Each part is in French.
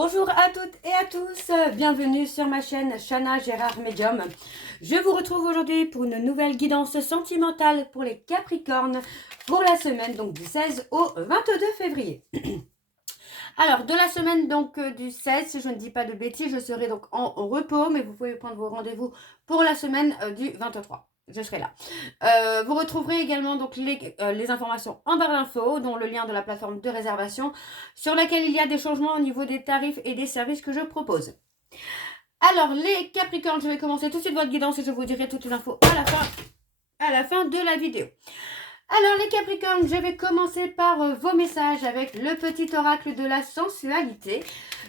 Bonjour à toutes et à tous, bienvenue sur ma chaîne Chana Gérard Medium. Je vous retrouve aujourd'hui pour une nouvelle guidance sentimentale pour les Capricornes pour la semaine donc du 16 au 22 février. Alors de la semaine donc du 16, si je ne dis pas de bêtises, je serai donc en repos, mais vous pouvez prendre vos rendez-vous pour la semaine du 23. Je serai là. Vous retrouverez également donc les informations en barre d'infos, dont le lien de la plateforme de réservation sur laquelle il y a des changements au niveau des tarifs et des services que je propose. Alors les Capricornes, je vais commencer tout de suite votre guidance et je vous dirai toutes les infos à la fin de la vidéo. Alors les Capricornes, je vais commencer par vos messages avec le petit oracle de la sensualité.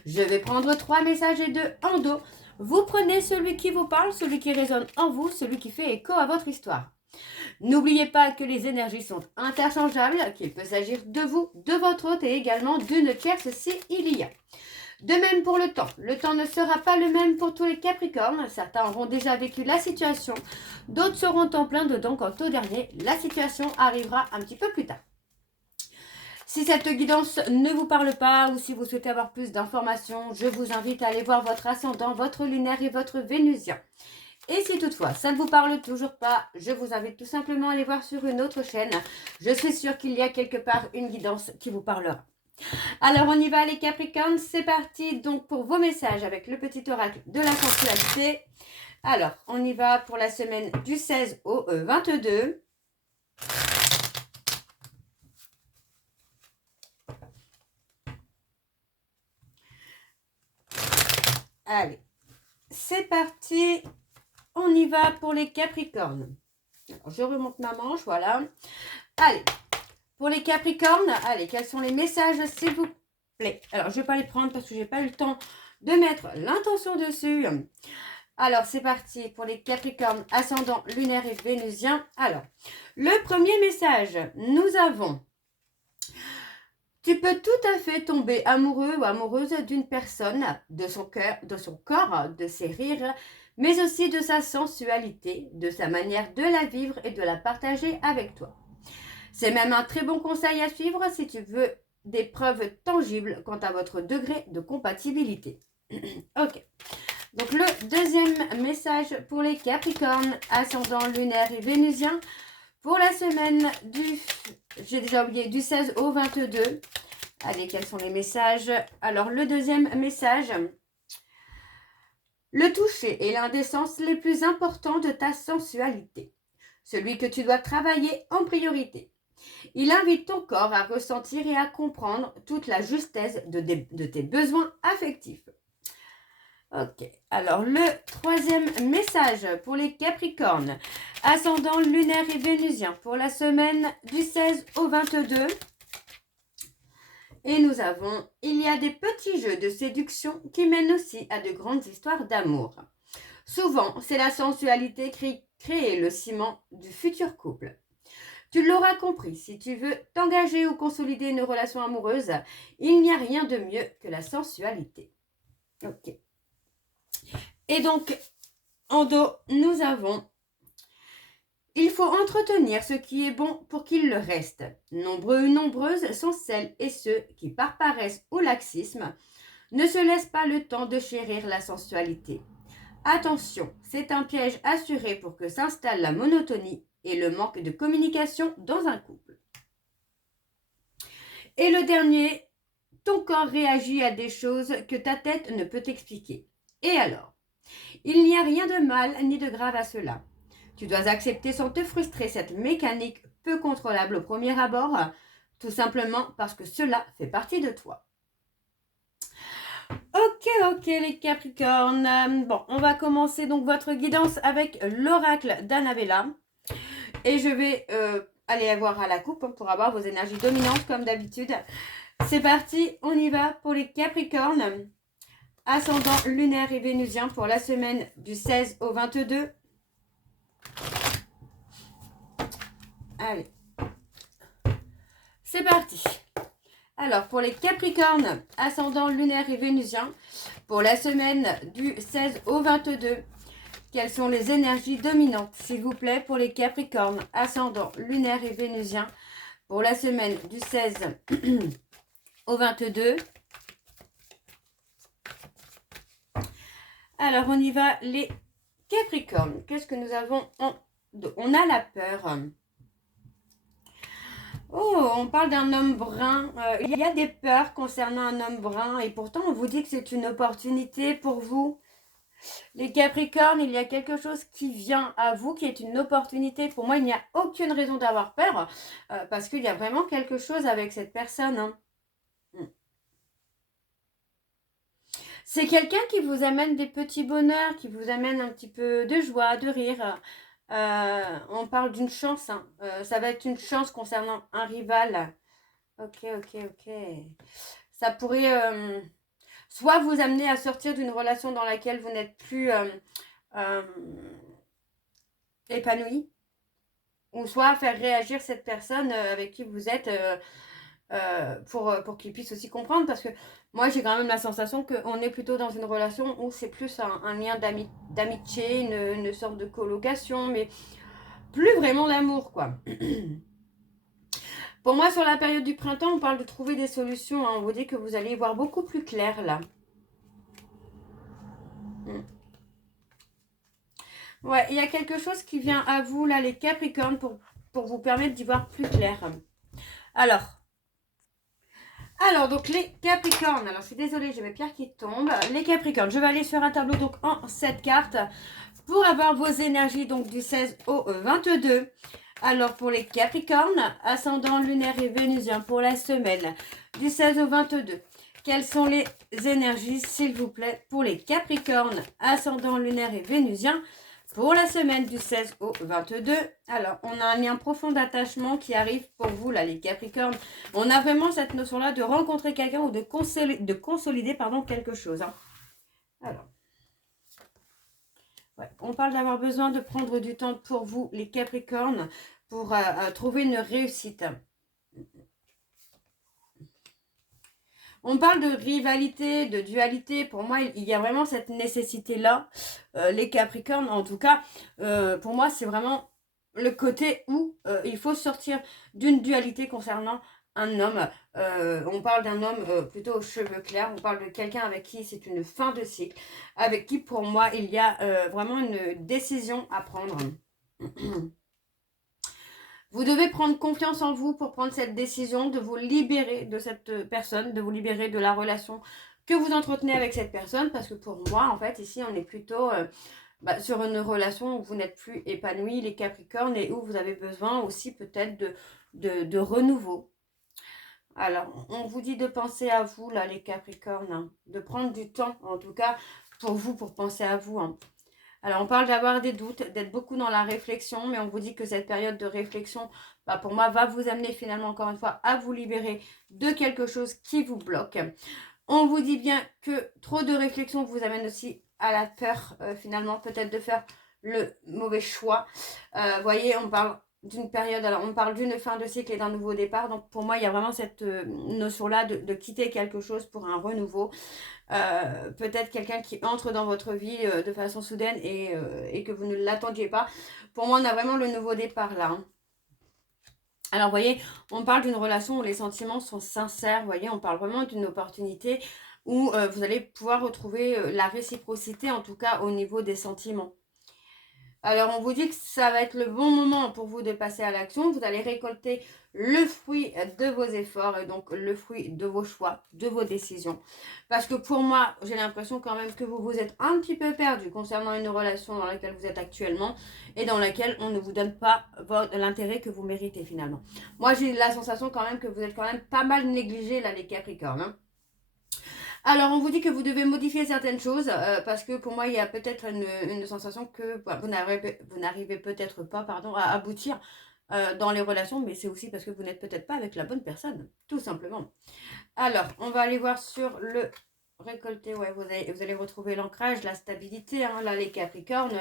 Je vais prendre 3 messages et 2 en dos. Vous prenez celui qui vous parle, celui qui résonne en vous, celui qui fait écho à votre histoire. N'oubliez pas que les énergies sont interchangeables, qu'il peut s'agir de vous, de votre hôte et également d'une tierce si il y a. De même pour le temps. Le temps ne sera pas le même pour tous les Capricornes. Certains auront déjà vécu la situation. D'autres seront en plein dedans quant au dernier. La situation arrivera un petit peu plus tard. Si cette guidance ne vous parle pas ou si vous souhaitez avoir plus d'informations, je vous invite à aller voir votre ascendant, votre lunaire et votre vénusien. Et si toutefois ça ne vous parle toujours pas, je vous invite tout simplement à aller voir sur une autre chaîne. Je suis sûre qu'il y a quelque part une guidance qui vous parlera. Alors on y va les Capricornes, c'est parti donc pour vos messages avec le petit oracle de la sensualité. Alors on y va pour la semaine du 16 au 22. Allez, c'est parti, on y va pour les Capricornes. Alors, je remonte ma manche, voilà. Allez, pour les Capricornes, allez, quels sont les messages s'il vous plaît? Alors, je ne vais pas les prendre parce que je n'ai pas eu le temps de mettre l'intention dessus. Alors, c'est parti pour les Capricornes, ascendant lunaire et vénusien. Alors, le premier message, nous avons... Tu peux tout à fait tomber amoureux ou amoureuse d'une personne, de son cœur, de son corps, de ses rires, mais aussi de sa sensualité, de sa manière de la vivre et de la partager avec toi. C'est même un très bon conseil à suivre si tu veux des preuves tangibles quant à votre degré de compatibilité. Ok. Donc le deuxième message pour les Capricornes, ascendant lunaire et vénusien, pour la semaine j'ai déjà oublié, du 16 au 22. Allez, quels sont les messages? Alors, le deuxième message. Le toucher est l'un des sens les plus importants de ta sensualité. Celui que tu dois travailler en priorité. Il invite ton corps à ressentir et à comprendre toute la justesse de tes besoins affectifs. Ok, alors le troisième message pour les Capricornes, ascendant lunaire et vénusien pour la semaine du 16 au 22. Et nous avons, il y a des petits jeux de séduction qui mènent aussi à de grandes histoires d'amour. Souvent, c'est la sensualité qui crée le ciment du futur couple. Tu l'auras compris, si tu veux t'engager ou consolider une relation amoureuse, il n'y a rien de mieux que la sensualité. Ok. Et donc, en dos, nous avons il faut entretenir ce qui est bon pour qu'il le reste. Nombreux ou nombreuses sont celles et ceux qui, par paresse ou laxisme, ne se laissent pas le temps de chérir la sensualité. Attention, c'est un piège assuré pour que s'installe la monotonie et le manque de communication dans un couple. Et le dernier, ton corps réagit à des choses que ta tête ne peut expliquer. Et alors? Il n'y a rien de mal ni de grave à cela. Tu dois accepter sans te frustrer cette mécanique peu contrôlable au premier abord, tout simplement parce que cela fait partie de toi. Ok les Capricornes. Bon, on va commencer donc votre guidance avec l'oracle d'Annabella. Et je vais aller voir à la coupe pour avoir vos énergies dominantes comme d'habitude. C'est parti, on y va pour les Capricornes. Ascendant lunaire et vénusien pour la semaine du 16 au 22. Allez, c'est parti. Alors, pour les Capricornes, ascendant lunaire et vénusien, pour la semaine du 16 au 22, quelles sont les énergies dominantes, s'il vous plaît, pour les Capricornes, ascendant lunaire et vénusien, pour la semaine du 16 au 22. Alors, on y va, les Capricornes. Qu'est-ce que nous avons en dos? On a la peur. Oh, on parle d'un homme brun. Il y a des peurs concernant un homme brun et pourtant on vous dit que c'est une opportunité pour vous. Les Capricornes, il y a quelque chose qui vient à vous qui est une opportunité. Pour moi, il n'y a aucune raison d'avoir peur parce qu'il y a vraiment quelque chose avec cette personne. Hein. C'est quelqu'un qui vous amène des petits bonheurs, qui vous amène un petit peu de joie, de rire. On parle d'une chance. Hein. Ça va être une chance concernant un rival. Ok. Ça pourrait soit vous amener à sortir d'une relation dans laquelle vous n'êtes plus épanoui, ou soit faire réagir cette personne avec qui vous êtes pour qu'il puisse aussi comprendre. Parce que moi, j'ai quand même la sensation qu'on est plutôt dans une relation où c'est plus un lien d'amitié, une sorte de colocation, mais plus vraiment l'amour, quoi. Pour moi, sur la période du printemps, on parle de trouver des solutions. Hein. On vous dit que vous allez y voir beaucoup plus clair, là. Ouais, il y a quelque chose qui vient à vous, là, les Capricornes, pour vous permettre d'y voir plus clair. Alors, donc les Capricornes, alors je suis désolée, j'ai mes pierres qui tombent. Les Capricornes, je vais aller sur un tableau donc en 7 cartes pour avoir vos énergies donc du 16 au 22. Alors pour les Capricornes, ascendant lunaire et vénusien pour la semaine du 16 au 22. Quelles sont les énergies, s'il vous plaît, pour les Capricornes, ascendant lunaire et vénusien pour la semaine du 16 au 22, alors, on a un lien profond d'attachement qui arrive pour vous, là, les Capricornes. On a vraiment cette notion-là de rencontrer quelqu'un ou de consolider quelque chose. Hein. Alors, ouais, on parle d'avoir besoin de prendre du temps pour vous, les Capricornes, pour trouver une réussite. On parle de rivalité, de dualité. Pour moi, il y a vraiment cette nécessité-là. Les Capricornes, en tout cas, pour moi, c'est vraiment le côté où il faut sortir d'une dualité concernant un homme. On parle d'un homme plutôt aux cheveux clairs. On parle de quelqu'un avec qui c'est une fin de cycle. Avec qui, pour moi, il y a vraiment une décision à prendre. Vous devez prendre confiance en vous pour prendre cette décision de vous libérer de cette personne, de vous libérer de la relation que vous entretenez avec cette personne. Parce que pour moi, en fait, ici, on est plutôt sur une relation où vous n'êtes plus épanoui, les Capricornes, et où vous avez besoin aussi peut-être de renouveau. Alors, on vous dit de penser à vous, là, les Capricornes, hein, de prendre du temps, en tout cas, pour vous, pour penser à vous, hein. Alors, on parle d'avoir des doutes, d'être beaucoup dans la réflexion, mais on vous dit que cette période de réflexion, pour moi, va vous amener finalement, encore une fois, à vous libérer de quelque chose qui vous bloque. On vous dit bien que trop de réflexion vous amène aussi à la peur, finalement, peut-être de faire le mauvais choix. Voyez, on parle d'une période, alors on parle d'une fin de cycle et d'un nouveau départ. Donc, pour moi, il y a vraiment cette notion-là de quitter quelque chose pour un renouveau. Peut-être quelqu'un qui entre dans votre vie de façon soudaine et que vous ne l'attendiez pas. Pour moi, on a vraiment le nouveau départ là. Hein. Alors, vous voyez, on parle d'une relation où les sentiments sont sincères. Vous voyez, on parle vraiment d'une opportunité où vous allez pouvoir retrouver la réciprocité, en tout cas au niveau des sentiments. Alors, on vous dit que ça va être le bon moment pour vous de passer à l'action. Vous allez récolter le fruit de vos efforts et donc le fruit de vos choix, de vos décisions. Parce que pour moi, j'ai l'impression quand même que vous vous êtes un petit peu perdu concernant une relation dans laquelle vous êtes actuellement et dans laquelle on ne vous donne pas l'intérêt que vous méritez finalement. Moi, j'ai la sensation quand même que vous êtes quand même pas mal négligé là, les Capricornes. Hein. Alors, on vous dit que vous devez modifier certaines choses parce que pour moi, il y a peut-être une sensation que vous n'arrivez peut-être pas à aboutir dans les relations, mais c'est aussi parce que vous n'êtes peut-être pas avec la bonne personne, tout simplement. Alors, on va aller voir sur le récolté. Ouais, vous allez retrouver l'ancrage, la stabilité, hein, là, les Capricornes.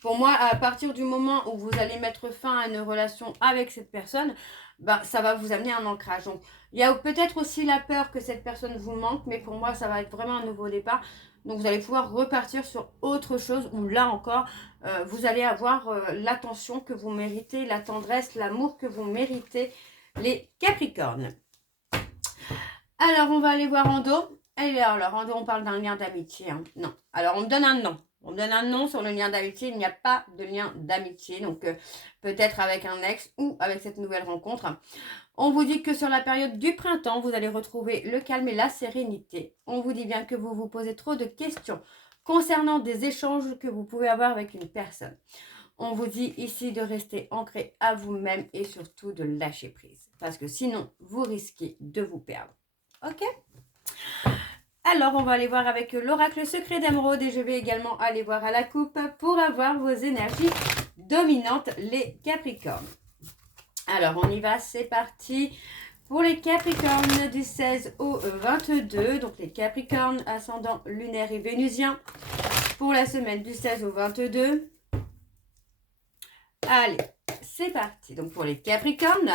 Pour moi, à partir du moment où vous allez mettre fin à une relation avec cette personne, ça va vous amener un ancrage. Donc, il y a peut-être aussi la peur que cette personne vous manque, mais pour moi, ça va être vraiment un nouveau départ. Donc, vous allez pouvoir repartir sur autre chose où là encore, vous allez avoir l'attention que vous méritez, la tendresse, l'amour que vous méritez, les Capricornes. Alors, on va aller voir en dos. Alors, on parle d'un lien d'amitié. Hein. Non. Alors, on me donne un non. On me donne un non sur le lien d'amitié. Il n'y a pas de lien d'amitié. Donc, peut-être avec un ex ou avec cette nouvelle rencontre. On vous dit que sur la période du printemps, vous allez retrouver le calme et la sérénité. On vous dit bien que vous vous posez trop de questions concernant des échanges que vous pouvez avoir avec une personne. On vous dit ici de rester ancré à vous-même et surtout de lâcher prise. Parce que sinon, vous risquez de vous perdre. Ok ? Alors, on va aller voir avec l'oracle secret d'émeraude et je vais également aller voir à la coupe pour avoir vos énergies dominantes, les Capricornes. Alors, on y va, c'est parti. Pour les Capricornes du 16 au 22, donc les Capricornes ascendant lunaire et vénusien, pour la semaine du 16 au 22. Allez, c'est parti. Donc, pour les Capricornes,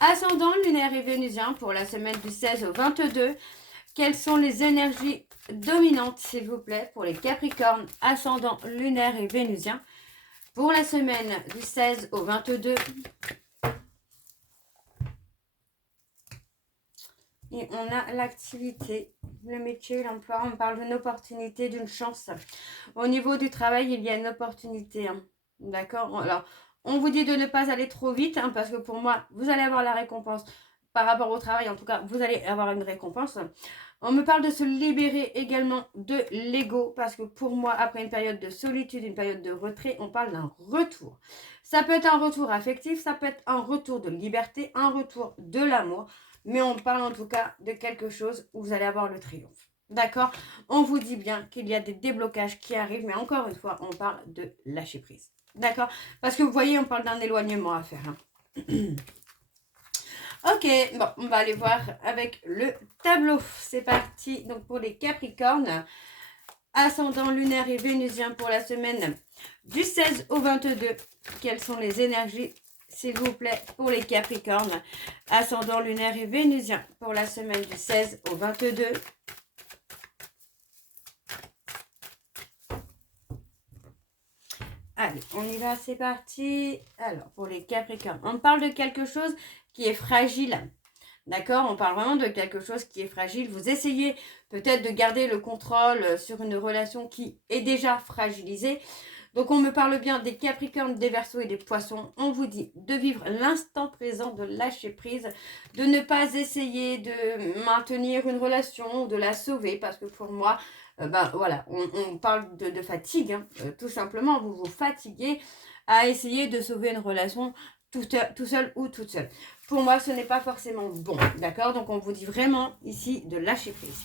ascendant lunaire et vénusien, pour la semaine du 16 au 22, quelles sont les énergies dominantes, s'il vous plaît, pour les Capricornes, ascendant lunaire et vénusien, pour la semaine du 16 au 22. Et on a l'activité, le métier, l'emploi. On parle d'une opportunité, d'une chance. Au niveau du travail, il y a une opportunité. Hein. D'accord? Alors, on vous dit de ne pas aller trop vite, hein, parce que pour moi, vous allez avoir la récompense. Par rapport au travail, en tout cas, vous allez avoir une récompense. On me parle de se libérer également de l'ego, parce que pour moi, après une période de solitude, une période de retrait, on parle d'un retour. Ça peut être un retour affectif, ça peut être un retour de liberté, un retour de l'amour. Mais on parle en tout cas de quelque chose où vous allez avoir le triomphe. D'accord? On vous dit bien qu'il y a des déblocages qui arrivent, mais encore une fois, on parle de lâcher prise. D'accord? Parce que vous voyez, on parle d'un éloignement à faire. Hein. Ok, bon, on va aller voir avec le tableau. C'est parti. Donc pour les Capricornes, ascendant lunaire et vénusien pour la semaine du 16 au 22. Quelles sont les énergies, s'il vous plaît, pour les Capricornes, ascendant lunaire et vénusien pour la semaine du 16 au 22. Allez, on y va, c'est parti. Alors, pour les Capricornes, on parle de quelque chose qui est fragile. D'accord? On parle vraiment de quelque chose qui est fragile. Vous essayez peut-être de garder le contrôle sur une relation qui est déjà fragilisée. Donc, on me parle bien des Capricornes, des Verseaux et des Poissons. On vous dit de vivre l'instant présent, de lâcher prise, de ne pas essayer de maintenir une relation, de la sauver. Parce que pour moi, voilà, on parle de fatigue, hein, tout simplement. Vous vous fatiguez à essayer de sauver une relation tout seul ou toute seule. Pour moi, ce n'est pas forcément bon, d'accord? Donc, on vous dit vraiment ici de lâcher prise.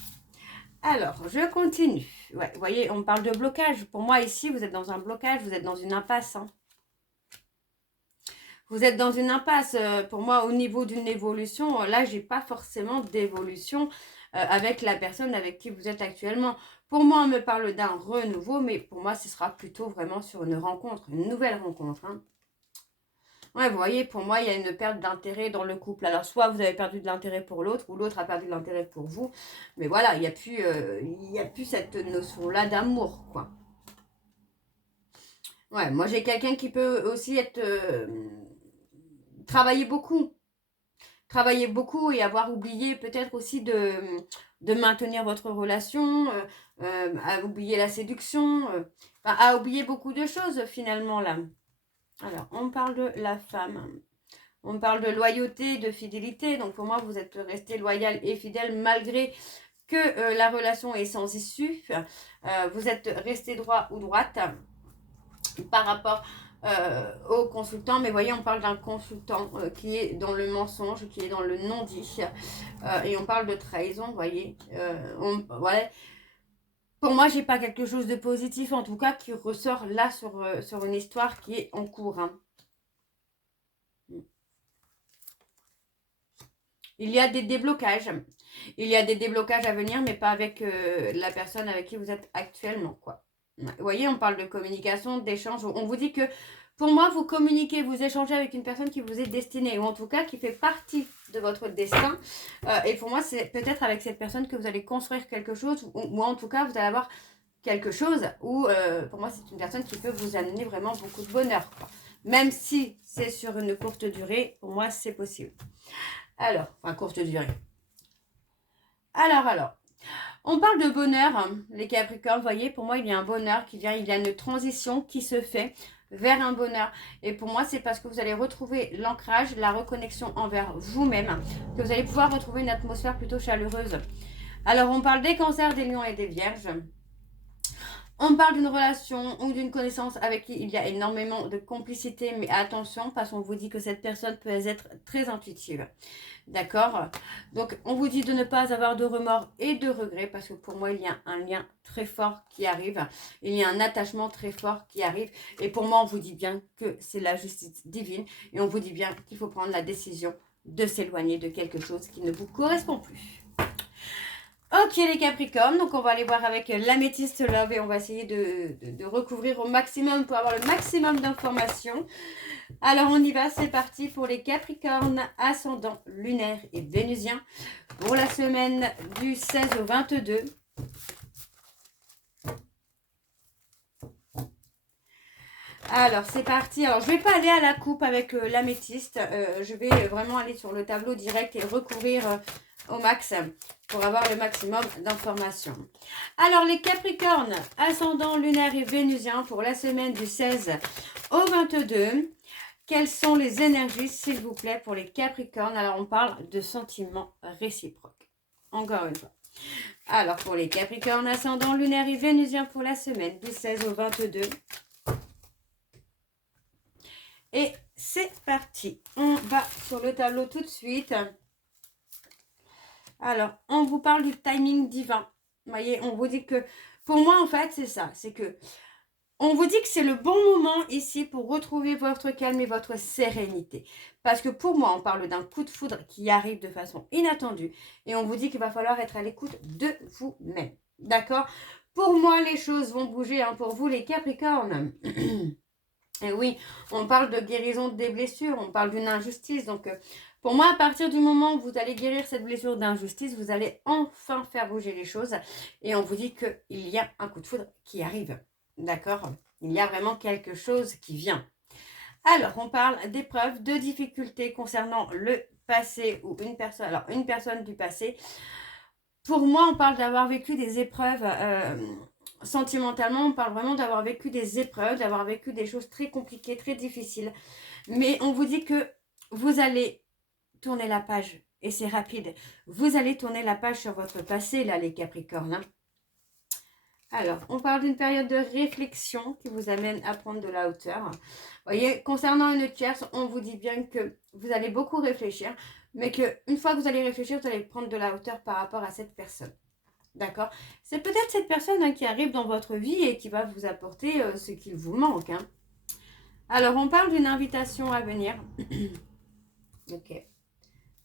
Alors, je continue. Ouais, vous voyez, on parle de blocage. Pour moi, ici, vous êtes dans un blocage, vous êtes dans une impasse. Hein. Vous êtes dans une impasse. Pour moi, au niveau d'une évolution, là, j'ai pas forcément d'évolution avec la personne avec qui vous êtes actuellement. Pour moi, on me parle d'un renouveau, mais pour moi, ce sera plutôt vraiment sur une rencontre, une nouvelle rencontre. Hein. Ouais, vous voyez, pour moi, il y a une perte d'intérêt dans le couple. Alors, soit vous avez perdu de l'intérêt pour l'autre, ou l'autre a perdu de l'intérêt pour vous. Mais voilà, il n'y a plus cette notion-là d'amour, quoi. Ouais, moi, j'ai quelqu'un qui peut aussi être... travailler beaucoup. Travailler beaucoup et avoir oublié peut-être aussi de maintenir votre relation, à oublier la séduction, à oublier beaucoup de choses, finalement, là. Alors, on parle de la femme. On parle de loyauté, de fidélité. Donc, pour moi, vous êtes resté loyal et fidèle malgré que la relation est sans issue. Vous êtes resté droit ou droite par rapport au consultant. Mais voyez, on parle d'un consultant qui est dans le mensonge, qui est dans le non-dit. Et on parle de trahison, vous voyez. Voilà. Pour moi, j'ai pas quelque chose de positif, en tout cas, qui ressort là sur une histoire qui est en cours. Hein. Il y a des déblocages. Il y a des déblocages à venir, mais pas avec la personne avec qui vous êtes actuellement, quoi. Vous voyez, on parle de communication, d'échange. On vous dit que, pour moi, vous communiquez, vous échangez avec une personne qui vous est destinée, ou en tout cas, qui fait partie de votre destin. Et pour moi, c'est peut-être avec cette personne que vous allez construire quelque chose, ou en tout cas, vous allez avoir quelque chose où, pour moi, c'est une personne qui peut vous amener vraiment beaucoup de bonheur, quoi. Même si c'est sur une courte durée, pour moi, c'est possible. Alors, enfin, courte durée. Alors, On parle de bonheur, hein, les Capricornes, vous voyez, pour moi, il y a un bonheur qui vient, il y a une transition qui se fait vers un bonheur. Et pour moi, c'est parce que vous allez retrouver l'ancrage, la reconnexion envers vous-même, que vous allez pouvoir retrouver une atmosphère plutôt chaleureuse. Alors, on parle des cancers, des lions et des vierges. On parle d'une relation ou d'une connaissance avec qui il y a énormément de complicité, mais attention, parce qu'on vous dit que cette personne peut être très intuitive. D'accord? Donc, on vous dit de ne pas avoir de remords et de regrets, parce que pour moi, il y a un lien très fort qui arrive. Il y a un attachement très fort qui arrive. Et pour moi, on vous dit bien que c'est la justice divine. Et on vous dit bien qu'il faut prendre la décision de s'éloigner de quelque chose qui ne vous correspond plus. Ok les Capricornes, donc on va aller voir avec l'améthyste love et on va essayer de recouvrir au maximum pour avoir le maximum d'informations. Alors on y va, c'est parti pour les Capricornes, ascendant lunaire et vénusien pour la semaine du 16 au 22. Alors c'est parti, alors je ne vais pas aller à la coupe avec l'améthyste, je vais vraiment aller sur le tableau direct et recouvrir au max pour avoir le maximum d'informations. Alors les Capricornes, ascendant lunaire et vénusien pour la semaine du 16 au 22. Quelles sont les énergies, s'il vous plaît, pour les Capricornes? Alors, on parle de sentiments réciproques. Encore une fois. Alors, pour les Capricornes, ascendant lunaire et vénusien pour la semaine du 16 au 22. Et c'est parti. On va sur le tableau tout de suite. Alors, on vous parle du timing divin. Vous voyez, on vous dit que... Pour moi, en fait, c'est ça. C'est que... On vous dit que c'est le bon moment ici pour retrouver votre calme et votre sérénité. Parce que pour moi, on parle d'un coup de foudre qui arrive de façon inattendue. Et on vous dit qu'il va falloir être à l'écoute de vous-même. D'accord? Pour moi, les choses vont bouger. Hein, pour vous, les Capricornes. Et oui, on parle de guérison des blessures. On parle d'une injustice. Donc, pour moi, à partir du moment où vous allez guérir cette blessure d'injustice, vous allez enfin faire bouger les choses. Et on vous dit qu'il y a un coup de foudre qui arrive. D'accord? Il y a vraiment quelque chose qui vient. Alors, on parle d'épreuves, de difficultés concernant le passé ou une personne. Alors, une personne du passé. Pour moi, on parle d'avoir vécu des épreuves sentimentalement. On parle vraiment d'avoir vécu des épreuves, d'avoir vécu des choses très compliquées, très difficiles. Mais on vous dit que vous allez tourner la page. Et c'est rapide. Vous allez tourner la page sur votre passé, là, les Capricornes. Hein. Alors, on parle d'une période de réflexion qui vous amène à prendre de la hauteur. Vous voyez, concernant une tierce, on vous dit bien que vous allez beaucoup réfléchir, mais qu'une fois que vous allez réfléchir, vous allez prendre de la hauteur par rapport à cette personne. D'accord? C'est peut-être cette personne hein, qui arrive dans votre vie et qui va vous apporter ce qu'il vous manque. Hein. Alors, on parle d'une invitation à venir. Ok.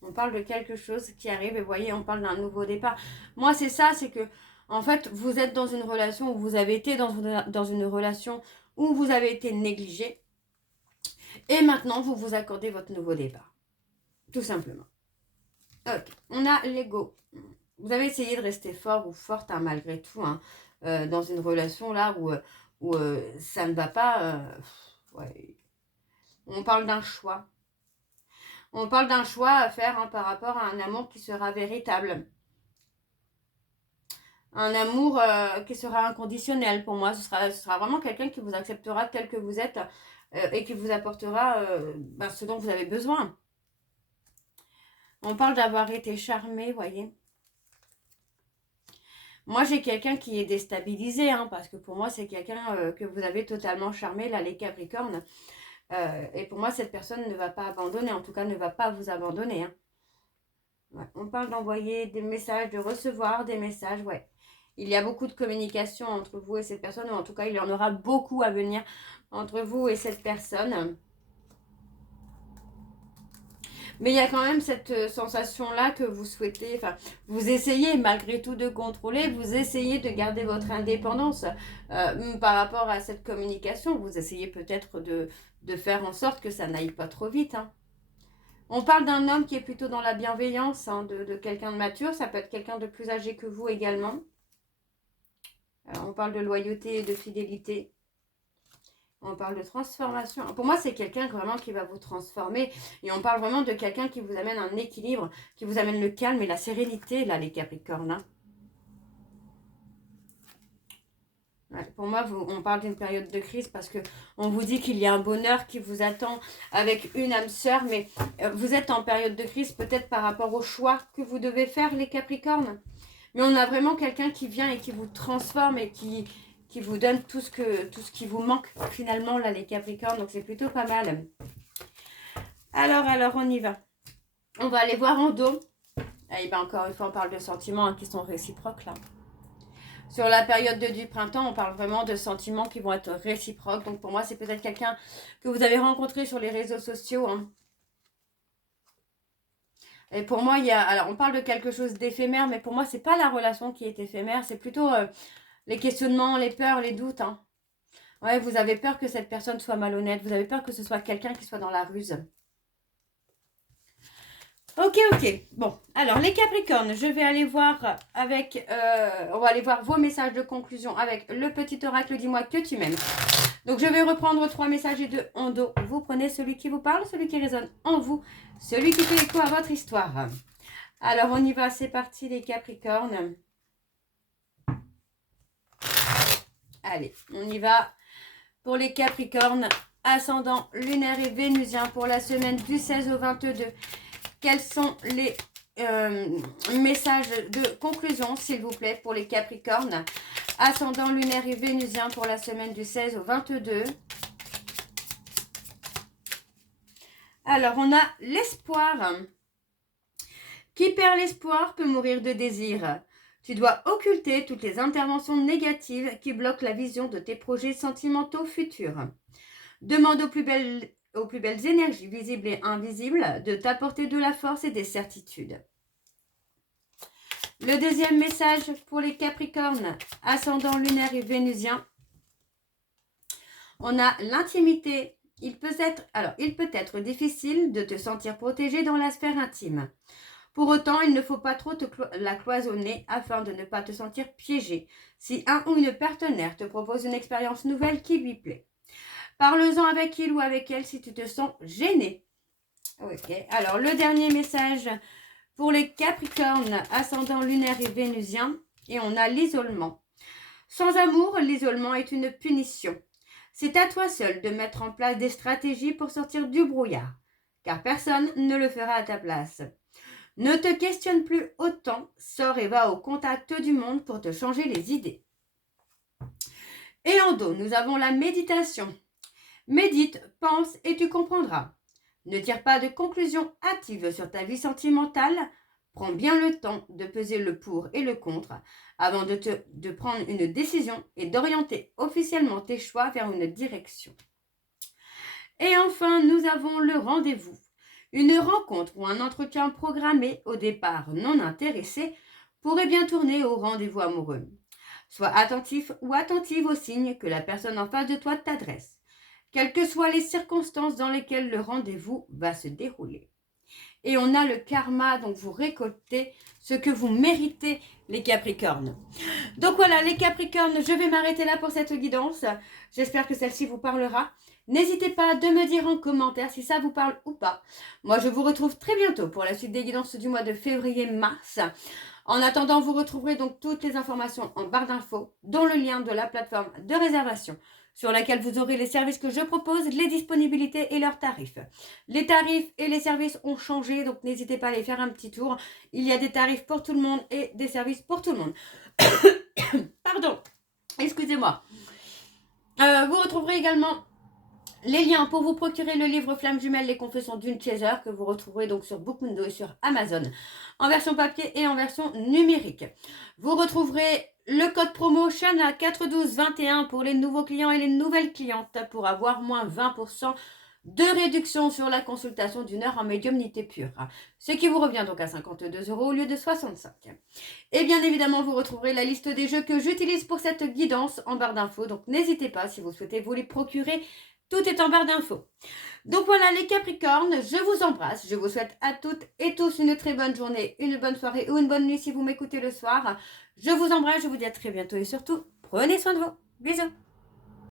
On parle de quelque chose qui arrive et vous voyez, on parle d'un nouveau départ. Moi, c'est ça, c'est que en fait, vous êtes dans une relation où vous avez été dans une relation où vous avez été négligé. Et maintenant, vous vous accordez votre nouveau départ. Tout simplement. Ok. On a l'ego. Vous avez essayé de rester fort ou forte hein, malgré tout. Hein, dans une relation là où ça ne va pas. Ouais. On parle d'un choix. On parle d'un choix à faire hein, par rapport à un amour qui sera véritable. Un amour qui sera inconditionnel pour moi. Ce sera vraiment quelqu'un qui vous acceptera tel que vous êtes et qui vous apportera ce dont vous avez besoin. On parle d'avoir été charmé, vous voyez. Moi, j'ai quelqu'un qui est déstabilisé, hein, parce que pour moi, c'est quelqu'un que vous avez totalement charmé, là, les Capricornes. Et pour moi, cette personne ne va pas abandonner, en tout cas, ne va pas vous abandonner. Hein. Ouais. On parle d'envoyer des messages, de recevoir des messages, ouais. Il y a beaucoup de communication entre vous et cette personne, ou en tout cas, il y en aura beaucoup à venir entre vous et cette personne. Mais il y a quand même cette sensation-là que vous souhaitez, enfin, vous essayez malgré tout de contrôler, vous essayez de garder votre indépendance par rapport à cette communication. Vous essayez peut-être de faire en sorte que ça n'aille pas trop vite. Hein. On parle d'un homme qui est plutôt dans la bienveillance, hein, de quelqu'un de mature. Ça peut être quelqu'un de plus âgé que vous également. On parle de loyauté et de fidélité. On parle de transformation. Pour moi, c'est quelqu'un vraiment qui va vous transformer. Et on parle vraiment de quelqu'un qui vous amène un équilibre, qui vous amène le calme et la sérénité, là, les Capricornes. Hein. Ouais, pour moi, on parle d'une période de crise parce que on vous dit qu'il y a un bonheur qui vous attend avec une âme sœur, mais vous êtes en période de crise peut-être par rapport au choix que vous devez faire, les Capricornes. Mais on a vraiment quelqu'un qui vient et qui vous transforme et qui vous donne tout ce qui vous manque finalement, là, les Capricornes. Donc, c'est plutôt pas mal. Alors, on y va. On va aller voir en dos. Et bien, encore une fois, on parle de sentiments qui sont réciproques, là. Sur la période du printemps, on parle vraiment de sentiments qui vont être réciproques. Donc, pour moi, c'est peut-être quelqu'un que vous avez rencontré sur les réseaux sociaux. Hein. Et pour moi, alors, on parle de quelque chose d'éphémère, mais pour moi, c'est pas la relation qui est éphémère. C'est plutôt les questionnements, les peurs, les doutes. Hein. Ouais, vous avez peur que cette personne soit malhonnête. Vous avez peur que ce soit quelqu'un qui soit dans la ruse. Ok. Bon, alors les Capricornes, je vais aller voir avec... on va aller voir vos messages de conclusion avec le petit oracle. Dis-moi que tu m'aimes. Donc, je vais reprendre 3 messages et 2 en dos. Vous prenez celui qui vous parle, celui qui résonne en vous, celui qui fait écho à votre histoire. Alors, on y va. C'est parti, les Capricornes. Allez, on y va. Pour les Capricornes, ascendant lunaire et vénusien pour la semaine du 16 au 22. Quels sont les messages de conclusion, s'il vous plaît, pour les Capricornes? Ascendant lunaire et vénusien pour la semaine du 16 au 22. Alors, on a l'espoir. Qui perd l'espoir peut mourir de désir. Tu dois occulter toutes les interventions négatives qui bloquent la vision de tes projets sentimentaux futurs. Demande aux plus belles énergies visibles et invisibles de t'apporter de la force et des certitudes. Le deuxième message pour les Capricornes, ascendant lunaire et vénusien. On a l'intimité. Il peut être difficile de te sentir protégé dans la sphère intime. Pour autant, il ne faut pas trop la cloisonner afin de ne pas te sentir piégé si un ou une partenaire te propose une expérience nouvelle qui lui plaît. Parle-en avec il ou avec elle si tu te sens gêné. Ok, alors le dernier message pour les Capricornes, ascendant lunaire et vénusien, et on a l'isolement. Sans amour, l'isolement est une punition. C'est à toi seul de mettre en place des stratégies pour sortir du brouillard, car personne ne le fera à ta place. Ne te questionne plus autant, sors et va au contact du monde pour te changer les idées. Et en dos, nous avons la méditation. Médite, pense et tu comprendras. Ne tire pas de conclusions hâtives sur ta vie sentimentale. Prends bien le temps de peser le pour et le contre avant de prendre une décision et d'orienter officiellement tes choix vers une direction. Et enfin, nous avons le rendez-vous. Une rencontre ou un entretien programmé au départ non intéressé pourrait bien tourner au rendez-vous amoureux. Sois attentif ou attentive aux signes que la personne en face de toi t'adresse, quelles que soient les circonstances dans lesquelles le rendez-vous va se dérouler. Et on a le karma, donc vous récoltez ce que vous méritez, les Capricornes. Donc voilà, les Capricornes, je vais m'arrêter là pour cette guidance. J'espère que celle-ci vous parlera. N'hésitez pas de me dire en commentaire si ça vous parle ou pas. Moi, je vous retrouve très bientôt pour la suite des guidances du mois de février-mars. En attendant, vous retrouverez donc toutes les informations en barre d'infos, dont le lien de la plateforme de réservation sur laquelle vous aurez les services que je propose, les disponibilités et leurs tarifs. Les tarifs et les services ont changé, donc n'hésitez pas à aller faire un petit tour. Il y a des tarifs pour tout le monde et des services pour tout le monde. Pardon, excusez-moi. Vous retrouverez également les liens pour vous procurer le livre Flamme Jumelle, les confessions d'une chaser, que vous retrouverez donc sur Bookmundo et sur Amazon, en version papier et en version numérique. Vous retrouverez le code promo Shana 41221 pour les nouveaux clients et les nouvelles clientes pour avoir moins 20% de réduction sur la consultation d'une heure en médiumnité pure. Ce qui vous revient donc à 52 € au lieu de 65. Et bien évidemment, vous retrouverez la liste des jeux que j'utilise pour cette guidance en barre d'infos. Donc n'hésitez pas si vous souhaitez vous les procurer. Tout est en barre d'infos. Donc voilà les Capricornes, je vous embrasse. Je vous souhaite à toutes et tous une très bonne journée, une bonne soirée ou une bonne nuit si vous m'écoutez le soir. Je vous embrasse, je vous dis à très bientôt et surtout, prenez soin de vous. Bisous.